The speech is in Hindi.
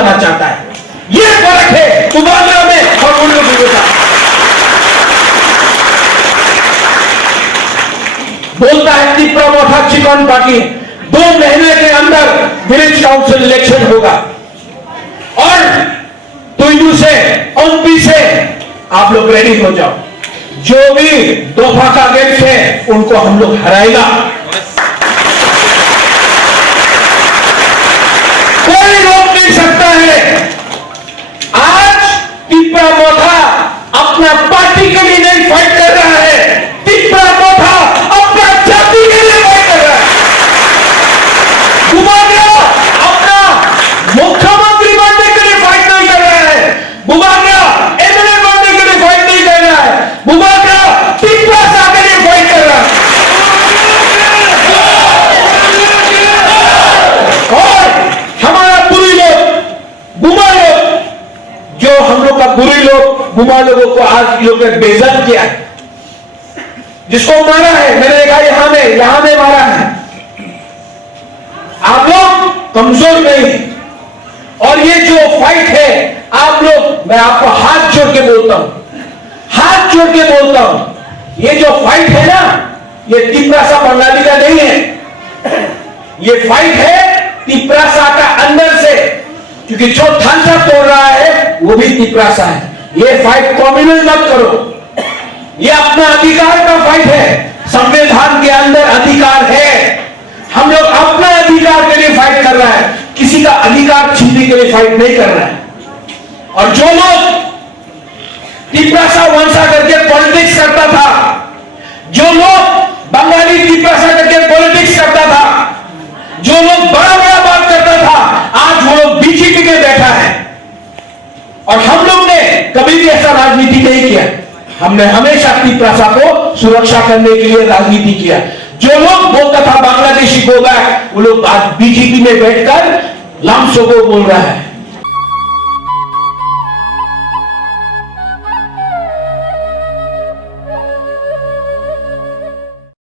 लाना चाहता है। ये फर्क है सुभाष में और उन लोगों के साथ। बोलता है तिप्रा मोठा चिकन पार्टी 2 महीने के अंदर विलेज काउंसिल इलेक्शन होगा और तुयू से ओमपी से आप लोग रेडी हो जाओ। जो भी दोफा का गेट है उनको हम लोग हराएगा। कोई रोक नहीं सकता है। आज तिप्रा मोठा अपना पार्टी के लिए नहीं फाइट कर रहा है, तिप्रा मोठा अपना जाति के लिए फाइट कर रहा है। बुबानिया अपना मुख्यमंत्री बनने के लिए फाइट नहीं कर रहा है, बुबानिया एमएलए बनने के लिए फाइट नहीं कर रहा है, बुबानिया तिप्रा सा के लिए फाइट कर रहा है। और हमारा बुरी लोग बुमा लोग, जो हम लोग का बुरी लोग बुमा लोगों को आज लोग ने बेइज्जत किया है, जिसको मारा है, मैंने देखा यहां में मारा है। आप लोग कमजोर नहीं, और ये जो फाइट है आप लोग, मैं आपको हाथ जोड़ के बोलता हूं, हाथ जोड़ के बोलता हूं, ये जो फाइट है ना, ये तिप्रासा बंगाली का नहीं है, ये फाइट है तिप्रासा का अंदर से, क्योंकि जो थानसा तोड़ रहा है वो भी तिप्रासा है। ये फाइट कॉम्युनल मत करो, ये अपना अधिकार का फाइट है। संविधान के अंदर अधिकार है, हम लोग अपना अधिकार के लिए फाइट कर रहा है, किसी का अधिकार छीनने के लिए फाइट नहीं कर रहा है। और जो लोग तिप्रासा वंशा करके पॉलिटिक्स करता था, जो लोग बंगाली तिप्रासा करके पॉलिटिक्स करता था, जो लोग बड़ा बड़ा बात करता था, आज वो लोग बीजेपी में बैठा है। और हम लोग ने कभी भी ऐसा राजनीति नहीं किया, हमने हमेशा तिप्रासा को सुरक्षा करने के लिए राजनीति किया। जो लोग बोलता था बांग्लादेशी गो बैक, वो लोग आज बीजेपी में बैठकर लामसो को बोल रहा है।